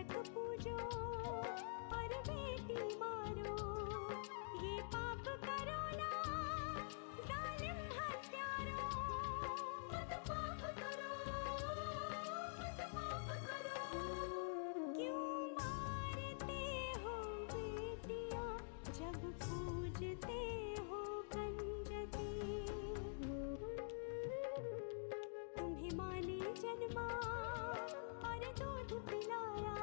कीचक पूजो और बेटी मारो, ये पाप करो ना जालिम हत्यारों। मत पाप करो, मत पाप करो। क्यों मारते हो बेटियां जब पूजते हो कंजकी। तुम्हें माँ ने जन्मा और दूध पिलाया,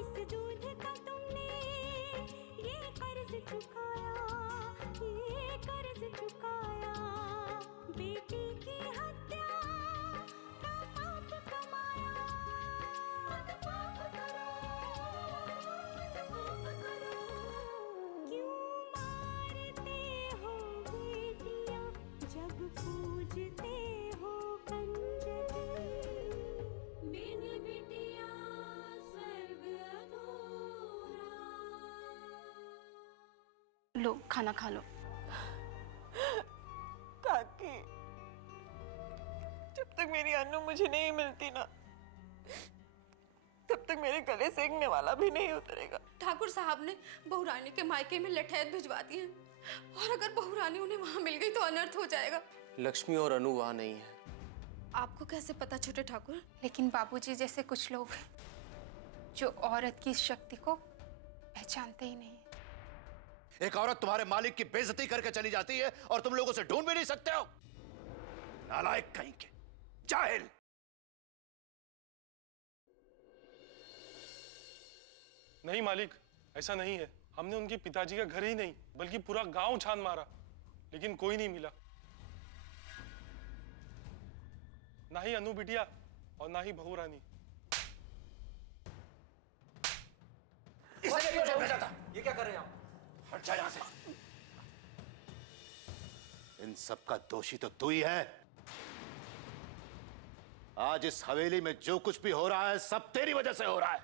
इस दूध का तुमने ये कर्ज चुकाया, ये कर्ज चुकाया। बेटी की हत्या का पाप कमाया। मत पाप करो, मत पाप करो। क्यों मारते हो बेटियां जब पूजते हो कंजकी। बिन बिटिया स्वर्ग अधूरा। लो खाना खा लो। काकी, जब तक मेरी अनु मुझे नहीं मिलती ना, तब तक मेरे गले सेकने वाला भी नहीं उतरेगा। ठाकुर साहब ने बहू रानी के मायके में लठैत भिजवा दी है, और अगर बहू रानी उन्हें वहां मिल गई तो अनर्थ हो जाएगा। लक्ष्मी और अनु वहां नहीं है। आपको कैसे पता छोटे ठाकुर? लेकिन बाबूजी जैसे कुछ लोग जो औरत की शक्ति को पहचानते ही नहीं। एक औरत तुम्हारे मालिक की बेइज्जती करके चली जाती है और तुम लोग उसे ढूंढ भी नहीं सकते हो। नालायक कहीं के, जाहिल। नहीं मालिक, ऐसा नहीं है। हमने उनके पिताजी का घर ही नहीं बल्कि पूरा गांव छान मारा, लेकिन कोई नहीं मिला। ना ही अनु बिटिया और ना ही बहू रानी। इसलिए तुझे भेजा था। ये क्या कर रहे हैं आप? हट जा यहां से। इन सब का दोषी तो तू ही है। आज इस हवेली में जो कुछ भी हो रहा है सब तेरी वजह से हो रहा है।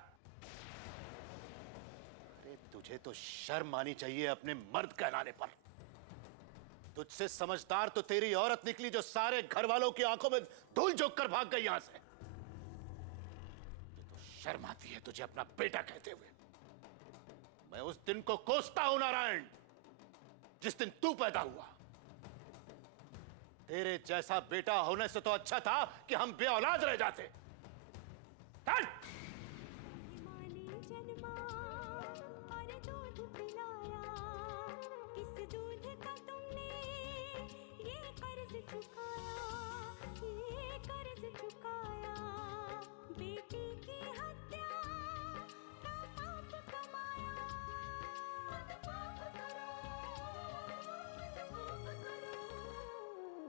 अरे तुझे तो शर्म आनी चाहिए अपने मर्द कहलाने पर। तुझसे समझदार तो तेरी औरत निकली जो सारे घर वालों की आंखों में धूल झोंक कर भाग गई यहां से। ये तो शर्म आती है तुझे अपना बेटा कहते हुए। मैं उस दिन को कोसता हूं नारायण, जिस दिन तू पैदा हुआ। तेरे जैसा बेटा होने से तो अच्छा था कि हम बेऔलाद रह जाते। हट! माँ ने जन्मा और दूध पिलाया, इस दूध का तुमने ये कर्ज चुकाया, ये कर्ज चुकाया। बेटी की हत्या का पाप कमाया। मत पाप करो, मत पाप करो।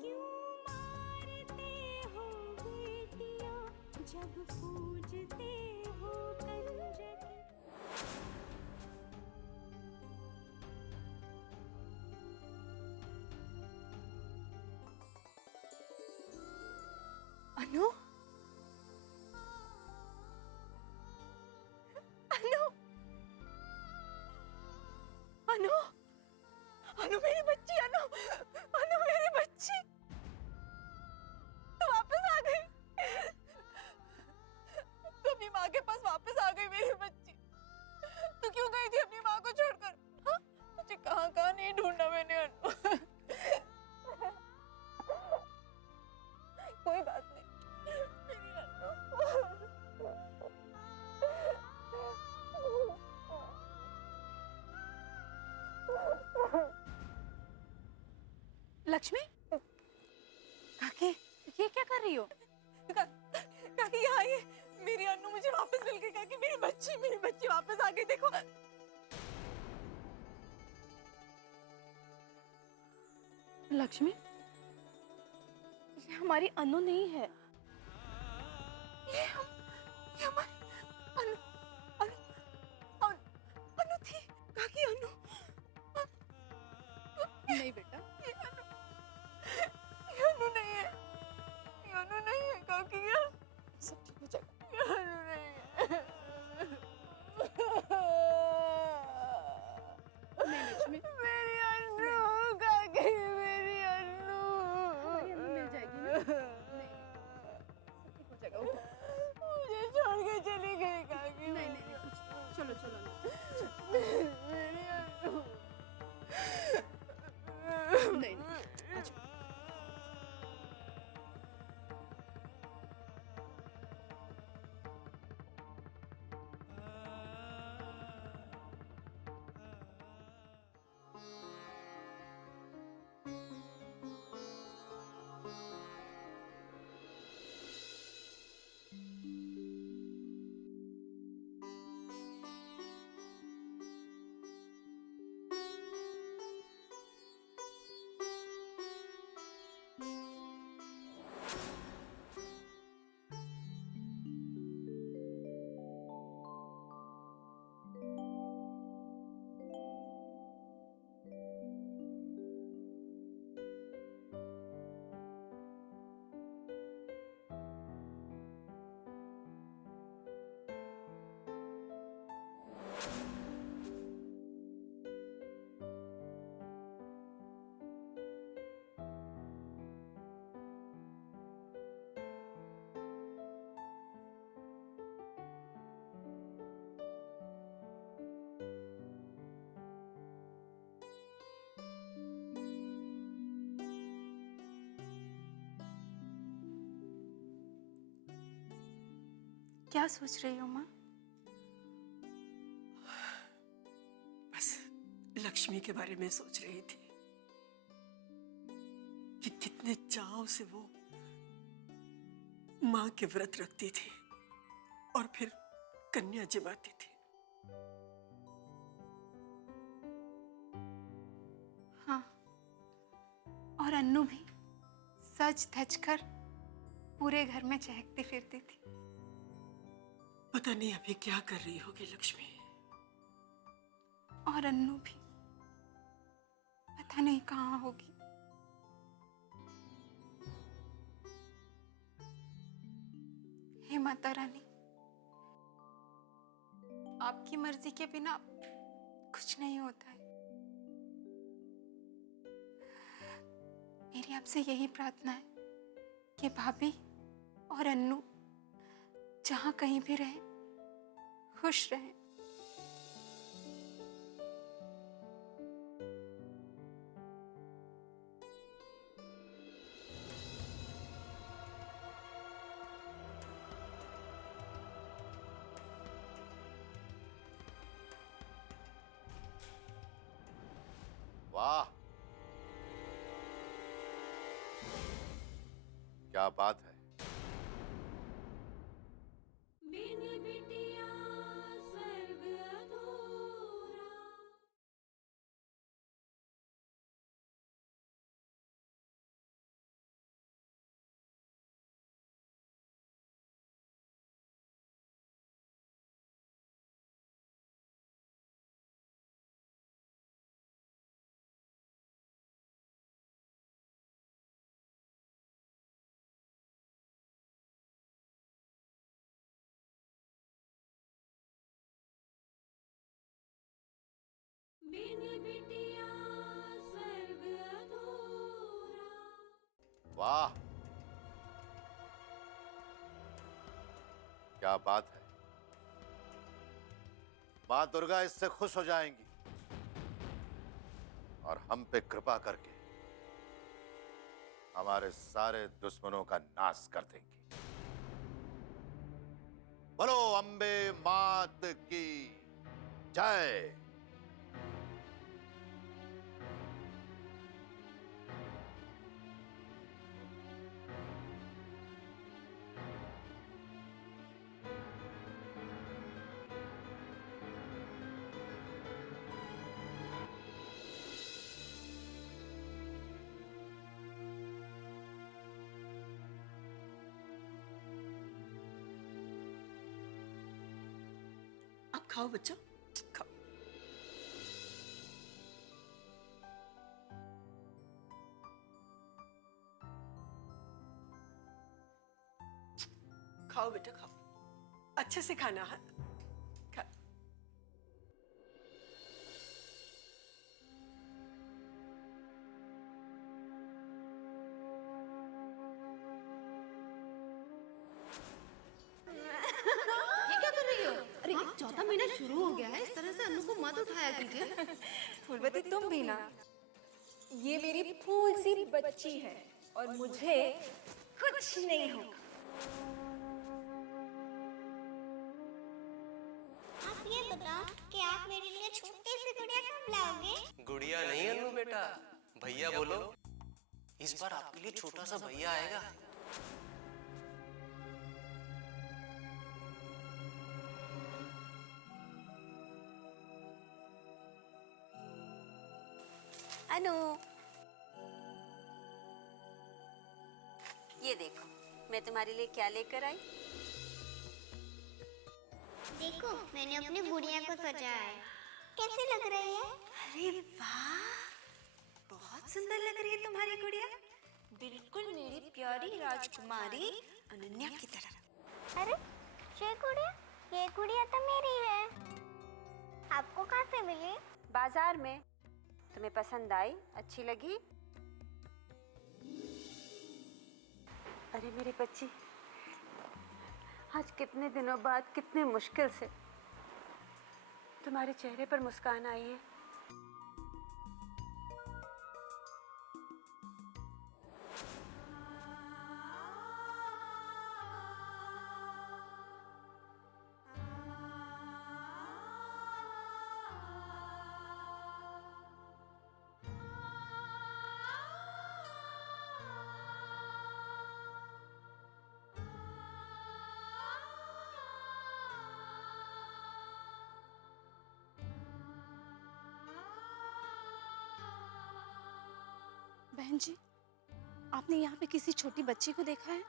क्यों मारते हो बेटियां जब पूजते हो कंजकी। अनु, अनु, अनु, अनु मेरी बच्ची, अनु, अनु मेरी बच्ची, तू वापस आ गई। तू अपनी माँ के पास वापस आ गई मेरी बच्ची। तू क्यों गई थी अपनी माँ को छोड़कर? हाँ? तुझे कहाँ कहाँ नहीं ढूंढा मैंने अनु। कोई बात नहीं मेरी अनु। लक्ष्मी, काकी ये क्या कर रही हो? काकी यहाँ आइए, मेरी अनु मुझे वापस मिल गई। काकी मेरी बच्ची वापस आ गई। देखो लक्ष्मी, ये हमारी अनु नहीं है। ये हमारी अनु, अनु, अनु, अनु थी। काकी अनु। नहीं बेटा, ये अनु नहीं है, ये अनु नहीं है काकी। सब ठीक हो जाएगा। ये अनु नहीं है। नहीं लक्ष्मी, मेरी अनु काकी, मेरी अनु। हमारी अनु मिल जाएगी ना? नहीं, सब ठीक हो जाएगा। उठो। मुझे छोड़ के चली गई काकी, क्या सोच रही हो माँ? बस लक्ष्मी के बारे में सोच रही थी कि कितने चाव से वो माँ के व्रत रखती थी और फिर कन्या जमाती थी। हाँ, और अन्नू भी सज धज कर पूरे घर में चहकती फिरती थी। पता नहीं अभी क्या कर रही होगी लक्ष्मी। और अन्नू भी पता नहीं कहाँ होगी। हे माता रानी, आपकी मर्जी के बिना कुछ नहीं होता है। मेरी आपसे यही प्रार्थना है कि भाभी और अन्नू जहां कहीं भी रहे, खुश रहे। वाह, क्या बात है। बिन बिटिया स्वर्ग अधूरा। बिन बिटिया स्वर्ग अधूरा। वाह, क्या बात है। मां दुर्गा इससे खुश हो जाएंगी और हम पे कृपा करके हमारे सारे दुश्मनों का नाश कर देंगी। बोलो अंबे मात की जय। अब खाओ बच्चों, खाओ। खाओ बेटा खाओ, अच्छे से खाना है। खा। ये क्या कर रही हो? अरे चौथा महीना शुरू हो गया है, इस तरह से अन्नू को मत उठाया कीजिए। फूलवती तुम भी ना। ये मेरी फूल सी बच्ची है और मुझे कुछ नहीं होगा। आप ये बताओ कि आप मेरे लिए छोटी सी गुड़िया कब लाओगे? गुड़िया नहीं अन्नू बेटा, भैया बोलो। इस बार आपके लिए छोटा सा भैया आएगा। अनु, ये देखो मैं तुम्हारे लिए क्या लेकर आई। देखो मैंने अपनी गुड़िया को सजाया है, कैसी लग रही है? अरे वाह, बहुत सुंदर लग रही है तुम्हारी गुड़िया, बिल्कुल मेरी प्यारी राजकुमारी अनन्या की तरह। अरे ये गुड़िया तो मेरी है। आपको कहाँ से मिली? बाजार में। तुम्हें पसंद आई? अच्छी लगी? अरे मेरी बच्ची, आज कितने दिनों बाद कितने मुश्किल से तुम्हारे चेहरे पर मुस्कान आई है। बहन जी, आपने यहाँ पे किसी छोटी बच्ची को देखा है?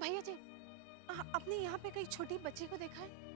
भैया जी, आपने यहाँ पे कहीं छोटी बच्ची को देखा है?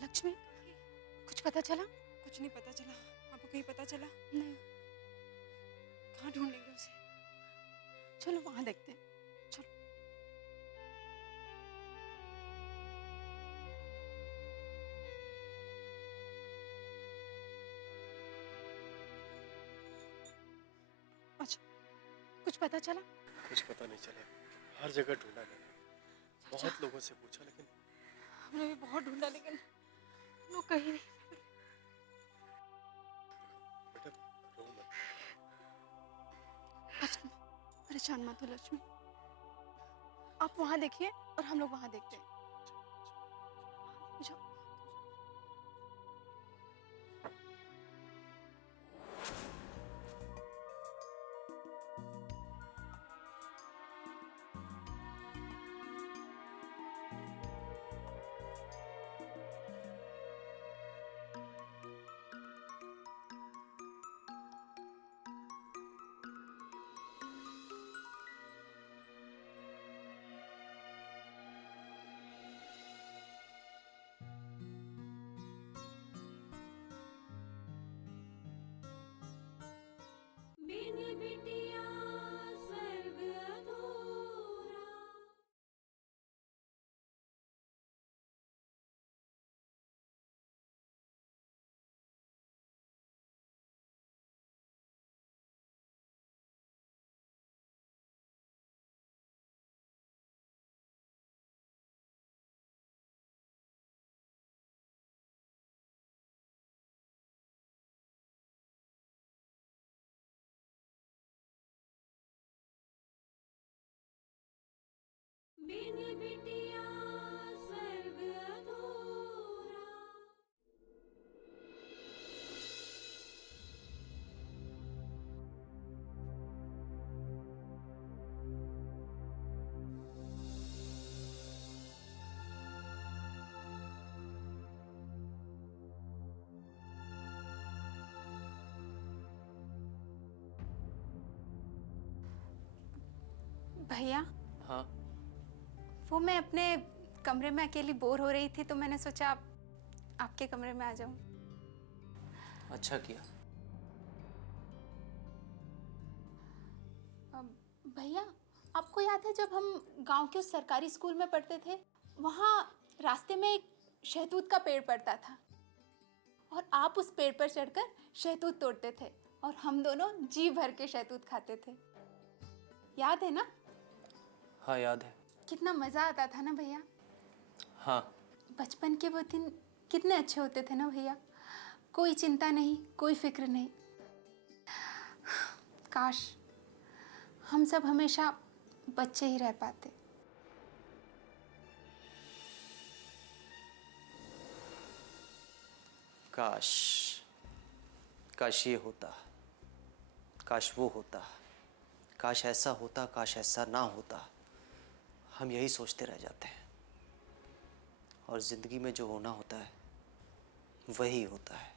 लक्ष्मी, कुछ पता चला? कुछ नहीं पता चला। आपको कहीं पता चला? नहीं। कहाँ ढूंढेंगे उसे? चलो वहां देखते हैं। चलो। अच्छा, कुछ पता चला? कुछ पता नहीं चला। हर जगह ढूंढा मैंने, बहुत लोगों से पूछा, लेकिन हमने भी बहुत ढूंढा लेकिन वो कहीं नहीं। बेटा रो मत। लक्ष्मी, परेशान मत हो लक्ष्मी। आप वहां देखिए और हम लोग वहां देखते हैं। जाओ। बिन बिटिया स्वर्ग अधूरा। बिन बिटिया स्वर्ग अधूरा। भैया, हाँ, वो मैं अपने कमरे में अकेली बोर हो रही थी तो मैंने सोचा आपके कमरे में आ जाऊं। अच्छा किया। भैया, आपको याद है जब हम गांव के उस सरकारी स्कूल में पढ़ते थे, वहाँ रास्ते में एक शहतूत का पेड़ पड़ता था और आप उस पेड़ पर चढ़कर शहतूत तोड़ते थे और हम दोनों जी भर के शहतूत खाते थे। याद है ना? हाँ याद है। कितना मज़ा आता था ना भैया। हाँ, बचपन के वो दिन कितने अच्छे होते थे ना भैया। कोई चिंता नहीं, कोई फिक्र नहीं। काश हम सब हमेशा बच्चे ही रह पाते। काश काश ये होता, काश वो होता, काश ऐसा होता, काश ऐसा ना होता। हम यही सोचते रह जाते हैं। और जिंदगी में जो होना होता है वही होता है।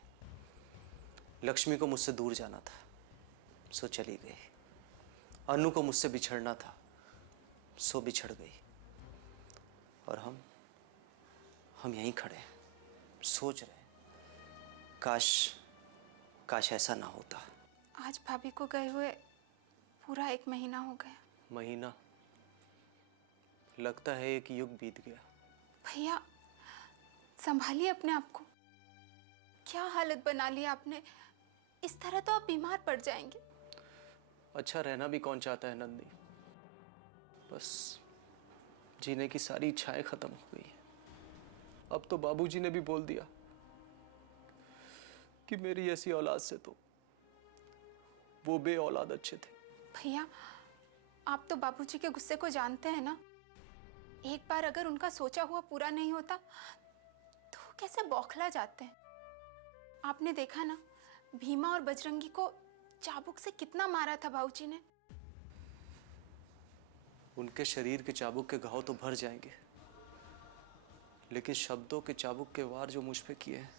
लक्ष्मी को मुझसे दूर जाना था, सो चली गई। अनु को मुझसे बिछड़ना था, सो बिछड़ गई। और हम यहीं खड़े हैं, सोच रहे हैं, काश ऐसा ना होता। आज भाभी को गए हुए पूरा 1 महीना हो गया। महीना? लगता है एक युग बीत गया। भैया संभालिए अपने आप को। क्या हालत बना ली आपने। इस तरह तो आप बीमार पड़ जाएंगे। अच्छा रहना भी कौन चाहता है नंदी। बस जीने की सारी इच्छाएं खत्म हो गई हैं। अब तो बाबूजी ने भी बोल दिया कि मेरी ऐसी औलाद से तो वो बे औलाद अच्छे थे। भैया आप तो बाबूजी के गुस्से को जानते हैं ना। एक बार अगर उनका सोचा हुआ पूरा नहीं होता तो वो कैसे बौखला जाते हैं। आपने देखा ना, भीमा और बजरंगी को चाबुक से कितना मारा था बाबूजी ने। उनके शरीर के चाबुक के घाव तो भर जाएंगे, लेकिन शब्दों के चाबुक के वार जो मुझ पे किए हैं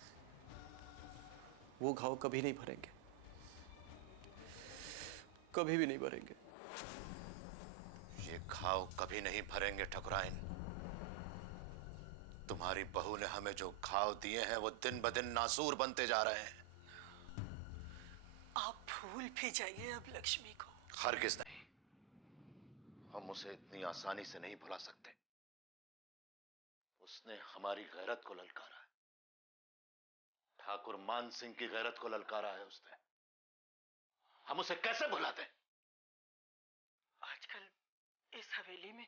वो घाव कभी नहीं भरेंगे, कभी भी नहीं भरेंगे। ये घाव कभी नहीं भरेंगे ठकुराइन। तुम्हारी बहू ने हमें जो घाव दिए हैं वो दिन ब दिन नासूर बनते जा रहे हैं। आप भूल भी जाइए अब लक्ष्मी को। हरगिज नहीं, हम उसे इतनी आसानी से नहीं भुला सकते। उसने हमारी गैरत को ललकारा है, ठाकुर मान सिंह की गैरत को ललकारा है उसने। हम उसे कैसे भुला दें? आजकल इस हवेली में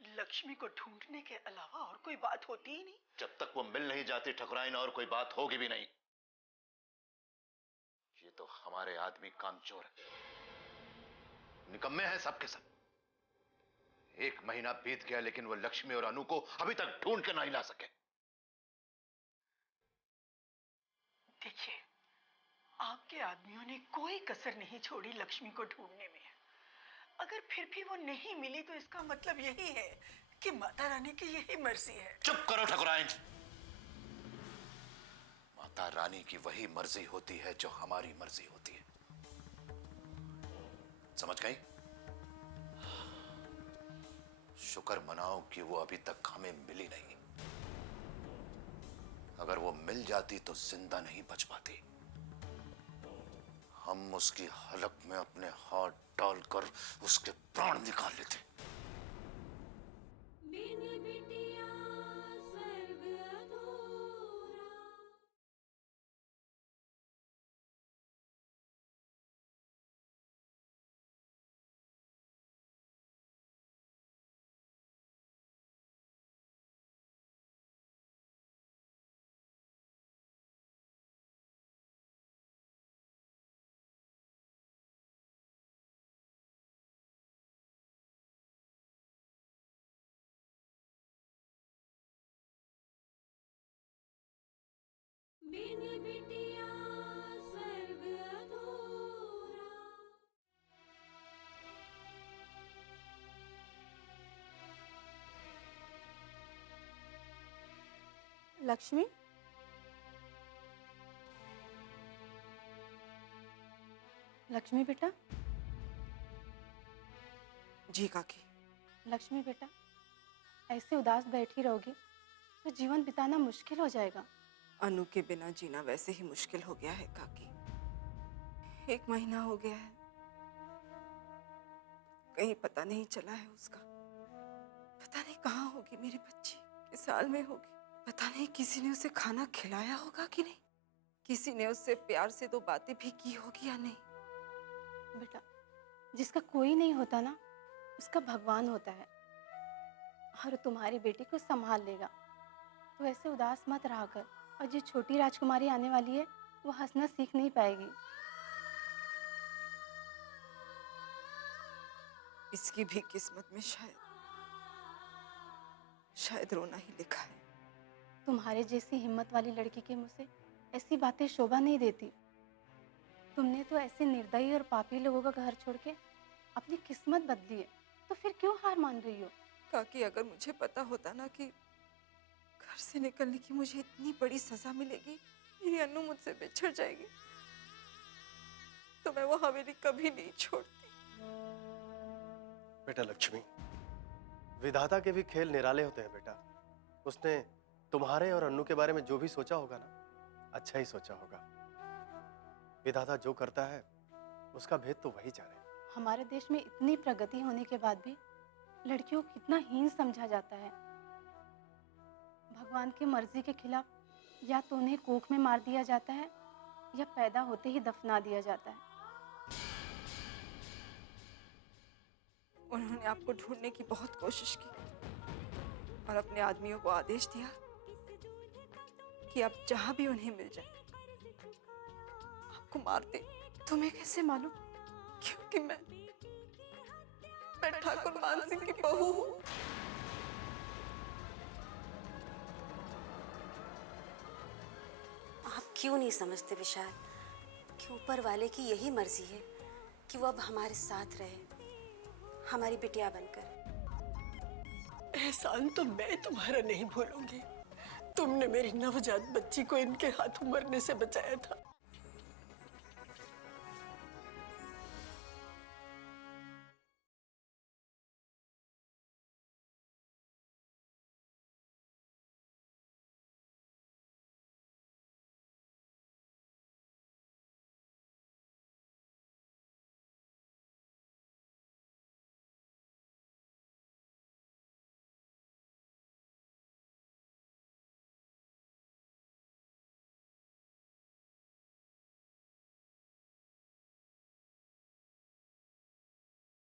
लक्ष्मी को ढूंढने के अलावा और कोई बात होती ही नहीं। जब तक वो मिल नहीं जाती ठकुराइन, और कोई बात होगी भी नहीं। ये तो हमारे आदमी कामचोर है, निकम्मे हैं सब के सब। 1 महीना बीत गया लेकिन वो लक्ष्मी और अनु को अभी तक ढूंढ के नहीं ला सके। देखिए, आपके आदमियों ने कोई कसर नहीं छोड़ी लक्ष्मी को ढूंढने में। अगर फिर भी वो नहीं मिली तो इसका मतलब यही है कि माता रानी की यही मर्जी है। चुप करो ठकुराइन। माता रानी की वही मर्जी होती है जो हमारी मर्जी होती है। समझ गई? शुक्र मनाओ कि वो अभी तक हमें मिली नहीं। अगर वो मिल जाती तो जिंदा नहीं बच पाती। हम उसकी हलक में अपने हाथ डालकर उसके प्राण निकाल लेते। बिन बिटिया स्वर्ग अधूरा। बिन बिटिया स्वर्ग अधूरा। लक्ष्मी, लक्ष्मी बेटा। जी काकी। लक्ष्मी बेटा, ऐसे उदास बैठी रहोगी तो जीवन बिताना मुश्किल हो जाएगा। अनु के बिना जीना वैसे ही मुश्किल हो गया है काकी। 1 महीना हो गया है, कहीं पता नहीं चला है उसका। पता नहीं कहाँ होगी मेरी बच्ची, किस हाल में होगी। पता नहीं किसी ने उसे खाना खिलाया होगा कि नहीं, किसी ने उससे प्यार से 2 बातें भी की होगी या नहीं। बेटा, जिसका कोई नहीं होता ना, उसका भगवान होता है। और तुम्हारी बेटी को संभाल लेगा। तो ऐसे उदास मत रहा कर। और जो छोटी राजकुमारी आने वाली है वो हंसना सीख नहीं पाएगी। इसकी भी किस्मत में शायद रोना ही लिखा है। तुम्हारे जैसी हिम्मत वाली लड़की के मुंह से ऐसी बातें शोभा नहीं देती। तुमने तो ऐसे निर्दयी और पापी लोगों का घर छोड़ के अपनी किस्मत बदली है, तो फिर क्यों हार मान रही हो? काकी, अगर मुझे पता होता ना कि घर से निकलने की मुझे इतनी बड़ी सजा मिलेगी, मेरी अन्नू मुझसे बिछड़ जाएगी, तो मैं वो हवेली कभी नहीं छोड़ती। बेटा लक्ष्मी, विधाता के भी खेल निराले होते हैं बेटा। उसने तुम्हारे और अन्नू के बारे में जो भी सोचा होगा ना, अच्छा ही सोचा होगा। विधाता जो करता है उसका भेद तो वही जाने। हमारे देश में इतनी प्रगति होने के बाद भी लड़कियों को कितना हीन समझा जाता है। भगवान की मर्जी के खिलाफ या तो उन्हें कोख में मार दिया जाता है या पैदा होते ही दफना दिया जाता है। उन्होंने आपको ढूंढने की बहुत कोशिश की और अपने आदमियों को आदेश दिया कि आप जहां भी उन्हें मिल जाए आपको मार दे। तुम्हें कैसे मालूम? क्योंकि मैं ठाकुर मान सिंह की बहू हूँ। आप क्यों नहीं समझते विशाल कि ऊपर वाले की यही मर्जी है कि वो अब हमारे साथ रहे, हमारी बिटिया बनकर। एहसान तो मैं तुम्हारा नहीं भूलूंगी। तुमने मेरी नवजात बच्ची को इनके हाथों मरने से बचाया था।